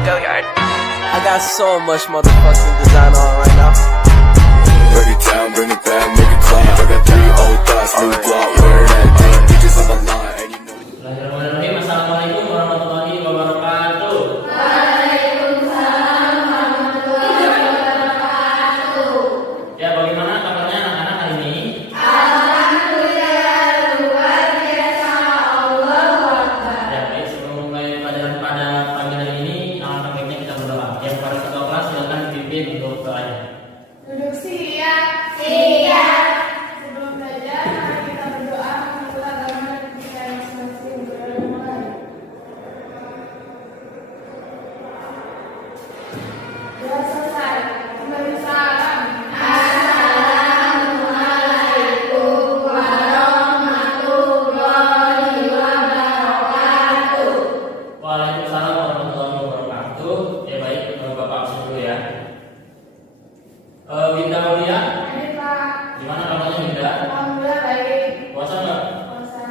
Go Yard. I got so much motherfucking design on right now. Break it down, bring it back, make it clap. I got 3 old thoughts, new block, where that damn bitches on the line. And you know Bismillahirrahmanirrahim. Assalamualaikum warahmatullahi wabarakatuh. Waalaikumsalam warahmatullahi wabarakatuh. Ya, bagaimana kabarnya anak-anak hari ini? Alhamdulillah, luar biasa, Allahu Akbar. Ya, baik, sebelum mulai pelajaran pada pagi hari ini, alangkah baiknya kita berdoa. Yang pada ketua kelas silakan dipimpin untuk doanya. Duduk siap. Siap. Sebelum belajar, mari kita berdoa menurut agama dan kepercayaan masing-masing. Mulai. Sudah selesai. Kembali salam. Assalamualaikum warahmatullahi wabarakatuh. Waalaikumsalam warahmatullahi wabarakatuh. Ya, baik, Bapak absen dulu ya. Binda Aulia, Hadir Pak. gimana kabarnya Binda? Alhamdulillah baik. Puasa nggak? Puasa.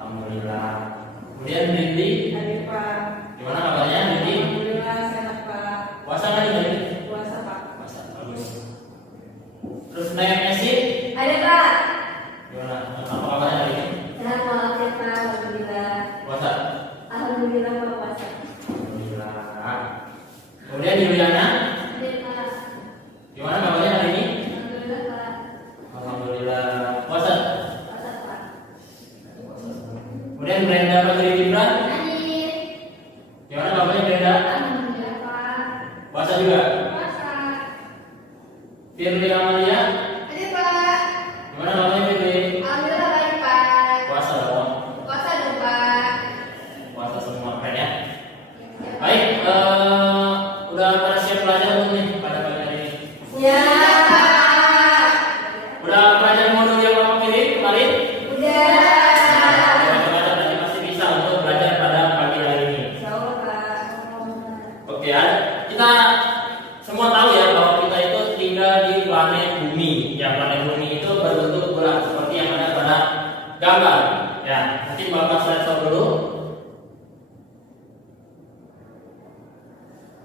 Alhamdulillah. Kemudian Rindi, Hadir Pak. gimana kabarnya Rindi? Alhamdulillah sehat Pak. Puasa nggak nih Rindi? Puasa Pak. Puasa, bagus. Terus Naya Messi, Hadir Pak. gimana? Apa kabarnya hari ini? Sehat walafiat Pak. Alhamdulillah. Puasa? Alhamdulillah Pak puasa. Alhamdulillah. Kemudian Juliana, Hadir Pak. gimana kabarnya hari ini? Alhamdulillah Pak. Alhamdulillah. Puasa? Puasa Pak. Kemudian Brenda Putri Gibran, Hadir. gimana kabarnya Brenda? Alhamdulillah Pak. Puasa juga. Puasa. Firly Amalia, Hadir Pak. gimana kabarnya Firly? Alhamdulillah baik Pak. Puasa dong. Puasa dong Pak. Puasa semua keren ya. Baik, udah pada siap belajar belum nih pada pagi hari ini? Ya Pak. Udah belajar modul yang Bapak kirim kemarin? Udah. Baca-baca berarti masih bisa untuk belajar pada pagi hari ini. Insya Allah Pak. Oke ya, kita semua tahu ya bahwa kita itu tinggal di planet bumi. Ya, planet bumi itu berbentuk bulat seperti yang ada pada gambar. Ya, nanti Bapak slide show dulu.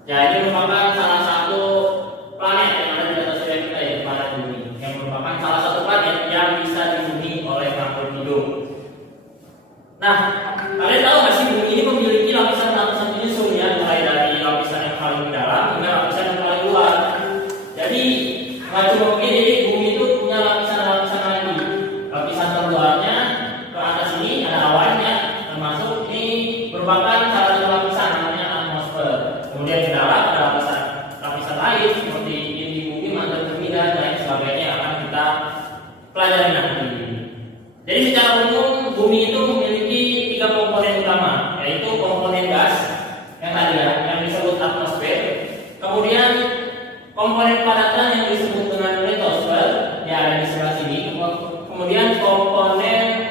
Ya, ini merupakan salah satu planet yang ada di atas surya kita ya, planet bumi. Yang merupakan salah satu planet yang bisa dihuni oleh makhluk hidup. Nah, kalian tahu nggak sih bumi ini memiliki lapisan-lapisan penyusun ya, mulai dari lapisan yang paling dalam hingga lapisan yang paling luar. Jadi nggak cuma begini, jadi bumi itu punya lapisan-lapisan lagi. Lapisan terluarnya ke atas ini ada awannya, termasuk ini merupakan salah satu lapisan namanya atmosfer. Kemudian di dalam ada lapisan lain seperti inti bumi, mantel bumi dan lain sebagainya yang akan kita pelajari nanti. Jadi secara umum bumi itu memiliki 3 komponen utama, yaitu komponen gas yang tadi ya, yang disebut atmosfer. Kemudian komponen padatan yang disebut dengan litosfer, yang ada di sebelah sini. Kemudian komponen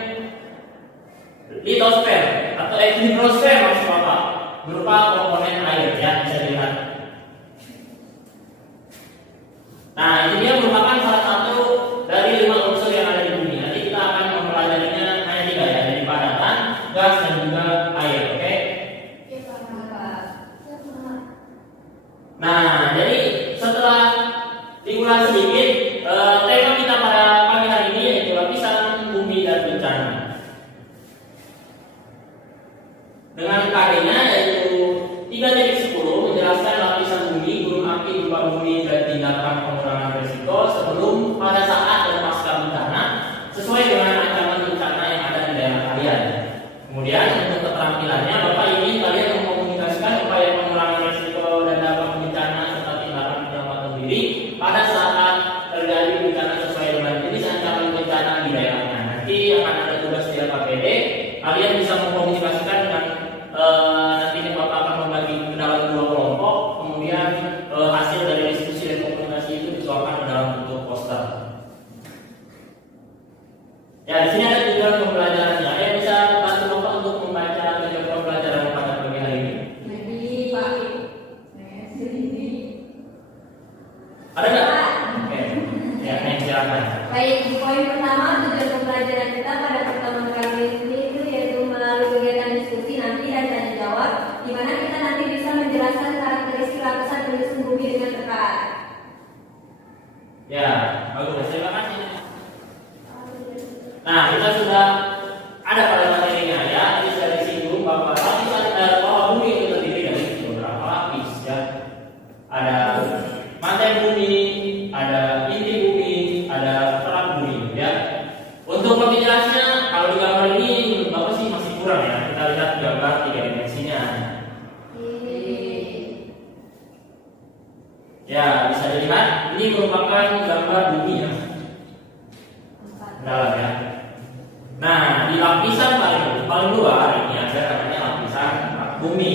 litosfer atau hidrosfer maksud Bapak, berupa komponen air ya, bisa dilihat. Nah, ini dia merupakan salah satu dari 5 unsur yang ada di bumi. Nanti kita akan mempelajarinya hanya 3 ya, jadi padatan, gas dan juga air, oke? Ya Pak. Nah, jadi setelah diulas sedikit, tema kita pada pagi hari ini yaitu lapisan bumi dan bencana. Dengan KD-nya yaitu 3.10 menjelaskan lapisan bumi, gunung api, gempa bumi dan tindakan pengurangan risiko sebelum, pada saat dan pasca bencana sesuai dengan ancaman bencana yang ada di daerah kalian. Kemudian untuk keterampilannya, Bapak ingin kalian mengkomunikasikan upaya pengurangan risiko dan dampak bencana serta tindakan penyelamatan diri pada saat terjadi bencana sesuai dengan jenis ancaman bencana di daerahnya. Nanti akan ada tugas di LKPD, kalian bisa mengkomunikasikan dengan nanti Bapak akan membagi ke dalam 2 kelompok, kemudian hasil dari diskusi dan komunikasi itu dituangkan ke dalam bentuk poster. Ya, bagus. Terima kasih. Nah, kita sudah ada pada materinya ya. Ini sudah disinggung bahwa lapisan bawah bumi itu terdiri dari beberapa lapis ya. Ada mantel bumi, ada inti bumi, ada perang bumi ya. Untuk lebih jelasnya, kalau di gambar ini Bapak sih masih kurang ya. Kita lihat gambar 3 dimensinya. Ya, bisa dilihat ini merupakan gambar bumi ya. Dalam ya. Nah, di lapisan paling luar ini ada namanya lapisan kerak bumi.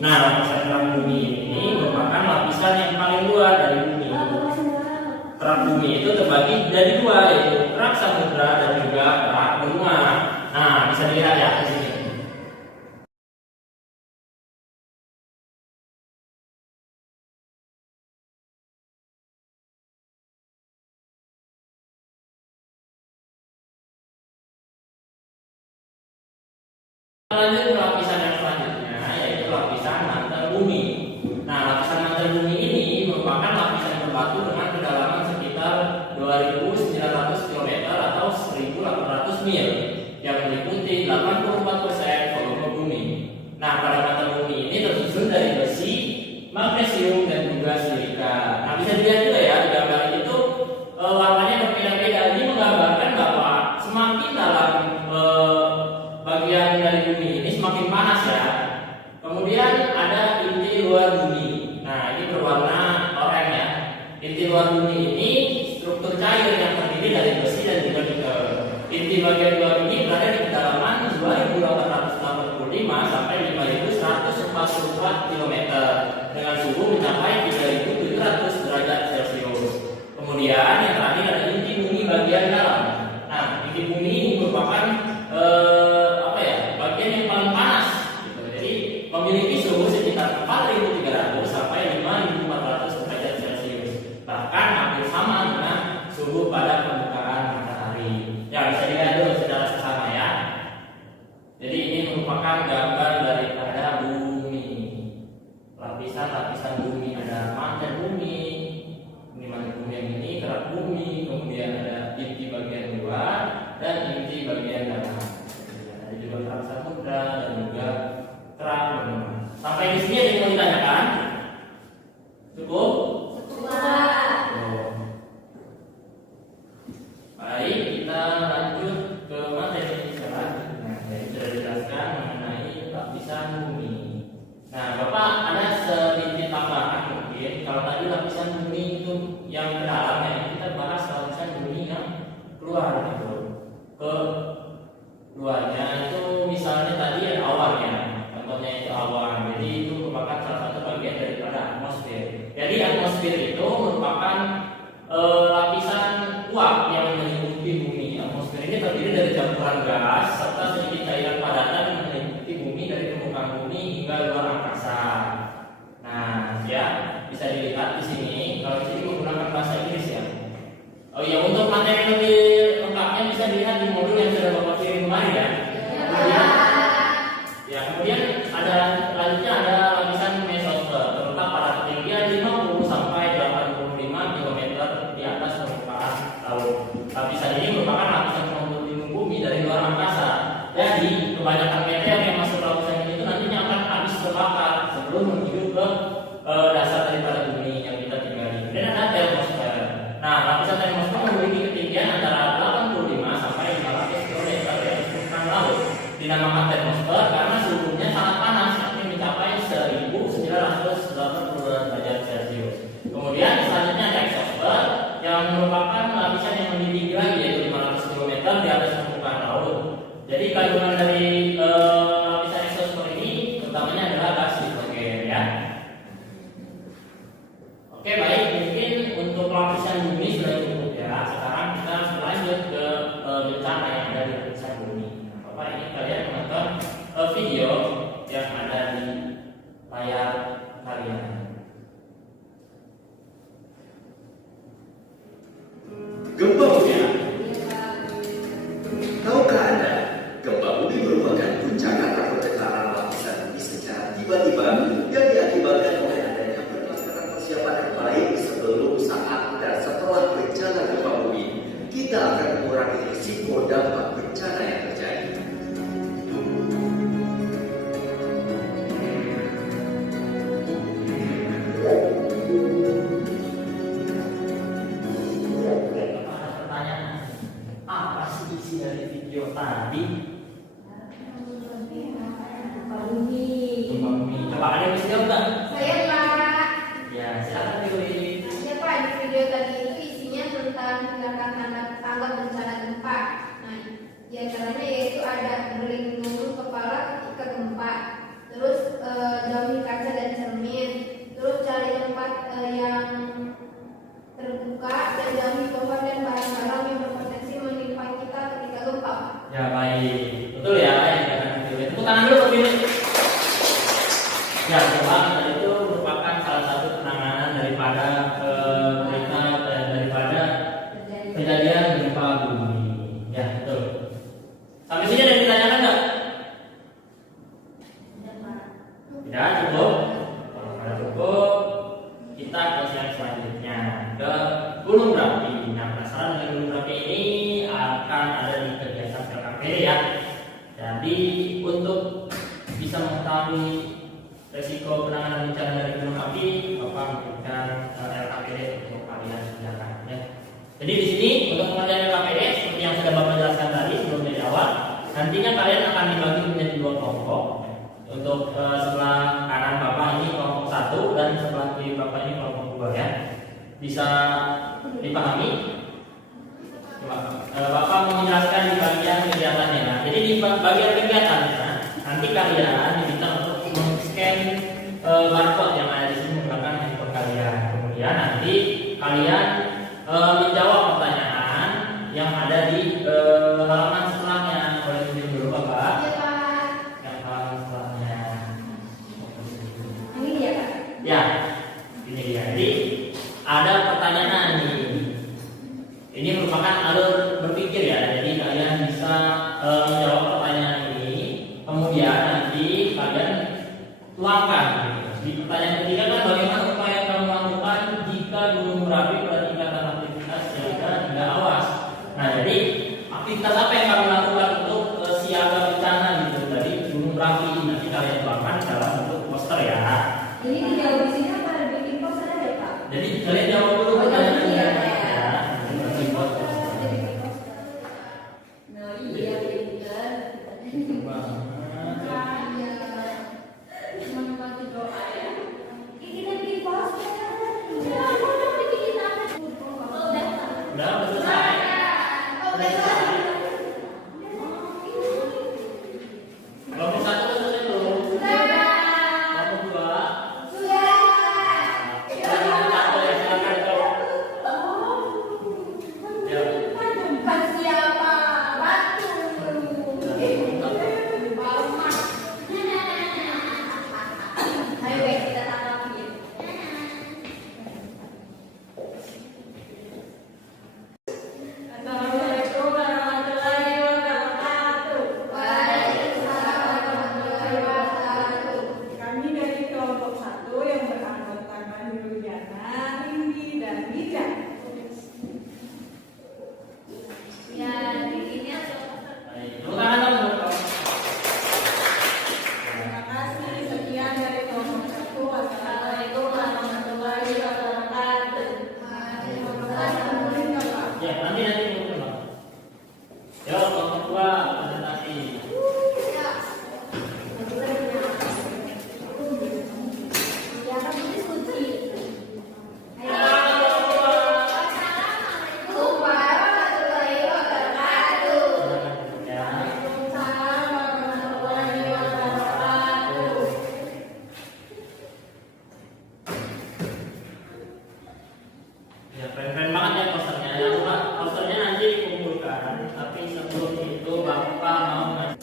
Nah, lapisan kerak bumi ini merupakan lapisan yang paling luar dari bumi. Kerak bumi itu terbagi dari dua, yaitu kerak samudra dan juga kerak benua. Nah, bisa dilihat ya di sini. Lanjut ke lapisan yang selanjutnya, yaitu lapisan mantel bumi. Nah, lapisan mantel bumi ini merupakan lapisan berbatu dengan kedalaman sekitar 2.900 km atau 1.800 mil yang meliputi 84% volume bumi. Nah, pada mantel bumi ini tersusun dari besi, magnesium, dan juga silika. Nah, bisa dilihat juga ya di gambar itu warnanya berbeda-beda. Ini menggambarkan bahwa semakin dalam bagian dari bumi ini semakin panas ya. Kemudian ada inti luar bumi. Nah, ini berwarna oranye ya. Inti luar bumi ini struktur cair yang terdiri dari besi dan juga nikel. Inti bagian luar ini berada di kedalaman 2.885 sampai 5.144 km dengan suhu mencapai 3.700 derajat Celcius. Kemudian yang terakhir ada inti bumi bagian dalam. Nah, inti bumi ini merupakan bagian yang paling panas gitu. Jadi memiliki suhu sekitar 4.300 sampai 5.400 derajat Celcius. Bahkan hampir sama dengan suhu pada permukaan matahari. Ya, bisa dilihat dulu secara sesama ya. Jadi ini merupakan gambar daripada bumi. Lapisan-lapisan bumi, ada mantel bumi, ini mantel bumi yang ini, kerak bumi, kemudian ada inti bagian luar dan inti bagian dalam. Ada juga kerak samudra dan juga kerak benua. Sampai di sini ada yang mau ditanyakan? Cukup? Baik, kita lanjut ke materi selanjutnya. Jadi sudah dijelaskan mengenai lapisan bumi. Nah, Bapak ada sedikit tambahan mungkin. Kalau tadi lapisan bumi itu yang ke dalam ya, kita bahas lapisan bumi yang keluar gitu. Ke luarnya itu misalnya tadi ada awan ya, contohnya itu awan. Jadi itu merupakan salah satu bagian daripada atmosfer. Jadi atmosfer itu merupakan lapisan uap yang menyelimuti bumi. Atmosfer ini terdiri dari campuran gas serta sedikit cairan padatan yang menyelimuti bumi dari permukaan bumi hingga luar angkasa. Nah, ya bisa dilihat di sini. Kalau di sini menggunakan bahasa Inggris ya. Oh iya, untuk materi lebih lengkapnya bisa dilihat di modul yang sudah Bapak kirim kemarin ya. Kemudian ada lanjutnya ada lapisan mesosfer terletak pada ketinggian 50 sampai 85 km di atas permukaan laut. Lapisan ini merupakan lapisan pelindung bumi dari luar angkasa. Jadi kebanyakan meteor yang masuk ke lapisan ini itu nantinya akan habis terbakar sebelum menuju ke dasar daripada bumi yang kita tinggali. Dan ada termosfer. Nah, lapisan termosfer memiliki ketinggian antara 85 sampai 500 km di atas permukaan laut. Dinamakan termosfer karena suhunya sangat panas, yakni mencapai 1.980 derajat Celcius. Kemudian selanjutnya ada exosfer yang merupakan lapisan yang lebih tinggi lagi, yaitu 500 km di atas permukaan laut. Jadi kandungan dari lapisan exosfer ini utamanya adalah gas hidrogen ya. Oke, baik, mungkin untuk lapisan bumi sudah cukup ya. Sekarang kita lanjut ke bencana yang ada di lapisan bumi. Bapak ini kalian menonton video yang ada di layar kalian. Gempa bumi. Tahukah Anda, gempa bumi merupakan guncangan atau getaran lapisan bumi secara tiba-tiba yang diakibatkan oleh adanya pelaksanaan persiapan yang baik sebelum, saat, dan setelah Gempa bumi. Coba ada yang bisa jawab nggak? Saya Pak. Ya, silakan pilih. Ya Pak, di video tadi itu isinya tentang tindakan tanggap bencana gempa. Nah, di antaranya yaitu ada berlindung kepala ketika gempa, terus jauhi kaca dan cermin, terus cari tempat yang terbuka dan jauhi pohon dan barang-barang yang berpotensi menimpa kita ketika gempa. Ya baik, betul ya yang dikatakan pilih. Tepuk tangan dulu pilih. Ya, gempa itu merupakan salah satu penanganan daripada berita daripada kejadian gempa bumi. Ya, betul. Sampai sini ada yang ditanyakan nggak? Tidak cukup. Kalau tidak cukup, kita ke slide selanjutnya ke gunung berapi. Nah, penasaran dengan gunung berapi ini akan ada di kegiatan LKPD ya. Jadi untuk bisa mengetahui resiko penanganan bencana dari gunung api, Bapak memberikan LKPD untuk kalian kerjakan ya. Jadi di sini untuk pengerjaan LKPD seperti yang sudah Bapak jelaskan tadi sebelum dari awal, nantinya kalian akan dibagi menjadi 2 kelompok. Untuk sebelah kanan Bapak ini kelompok 1 dan sebelah kiri Bapak ini kelompok 2 ya. Bisa dipahami? Coba, Bapak menjelaskan di bagian kegiatannya. Nah, jadi di bagian kegiatannya nanti kalian diminta untuk men-scan barcode yang ada di sini menggunakan handphone kalian. Kemudian nanti kalian menjawab pertanyaan yang ada di halaman setelahnya. Boleh tunjuk dulu Bapak? Ya Pak. Yang halaman setelahnya. Ini ya Pak. Ya, ini dia. Jadi ada pertanyaan nih. Ini merupakan alur berpikir ya. Jadi kalian bisa menjawab pertanyaan ini. Kemudian nanti kalian tuangkan. Di pertanyaan ketiga kan bagaimana upaya kamu lakukan jika gunung berapi pada tingkatan aktivitas siaga hingga awas. Nah jadi aktivitas apa yang kamu lakukan untuk siaga bencana gitu dari gunung berapi nanti kalian tuangkan dalam bentuk poster ya. Ini dijawab di sini apa ada bikin poster ya Pak? Jadi kalian jawab dulu Oh, pertanyaannya. iya, Ya, bikin poster. Nah iya pinter. Menikmati doa ya. Kita bikin poster. Ya, udah bikin apa? Udah selesai. Kelompok 1 udah selesai belum? Kelompok 2. Kelompok 1 ya silakan Cok. Ya. Assalamualaikum warahmatullahi wabarakatuh. Waalaikumsalam warahmatullahi wabarakatuh. Kami dari kelompok 1 yang beranggotakan Yuliana, Rindi, dan Nida. Ya, bikinnya Baik, tepuk tangan dong. Terima kasih. Sekian dari kelompok 1. Wassalamualaikum warahmatullahi wabarakatuh. Ya, nanti mungkin Bang. Yo, kelompok 2 presentasi. Silakan ya. Ya, keren-keren banget ya posternya. Ya, Pak, posternya nanti dikumpulkan, tapi sebelum itu Bapak mau ngasih.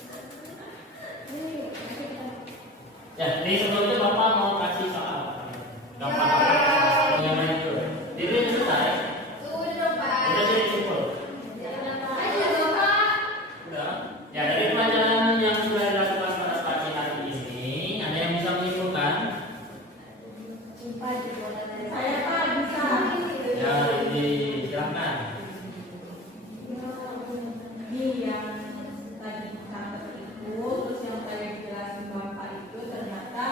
Ya, ini sebelum itu Bapak mau kasih soal. Gampang apa? Bagaimana itu? Ini udah selesai. Udah jadi kumpul. Udah. Ya, dari pelajaran yang sudah dilakukan pada pagi hari ini, ada yang bisa menyimpulkan? Saya Pak bisa. Ya, ini silakan. Ini yang tadi kita itu, terus yang tadi jelasin Bapak itu ternyata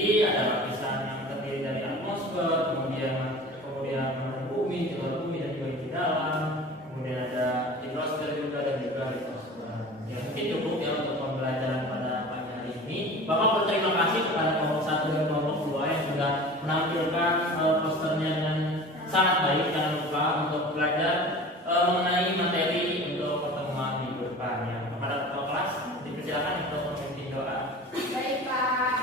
Jadi ada lapisan yang terdiri dari atmosfer, kemudian bumi, di luar bumi dan juga di dalam, kemudian ada hidrosfer juga dan juga litosfer. Ya mungkin cukup ya untuk pembelajaran pada pagi hari ini. Bapak berterima kasih kepada kelompok 1 dan kelompok 2 yang sudah menampilkan posternya dengan sangat baik. Jangan lupa untuk belajar mengenai materi untuk pertemuan minggu depan ya. Kepada ketua kelas dipersilakan untuk memimpin doa. Baik Pak,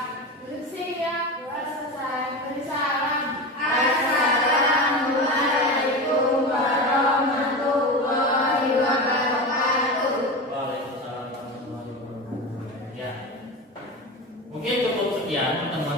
duduk sini ya. Doa selesai. Beri salam. Assalamualaikum warahmatullahi wabarakatuh. Waalaikumsalam warahmatullahi wabarakatuh. Ya. Mungkin cukup sekian pertemuan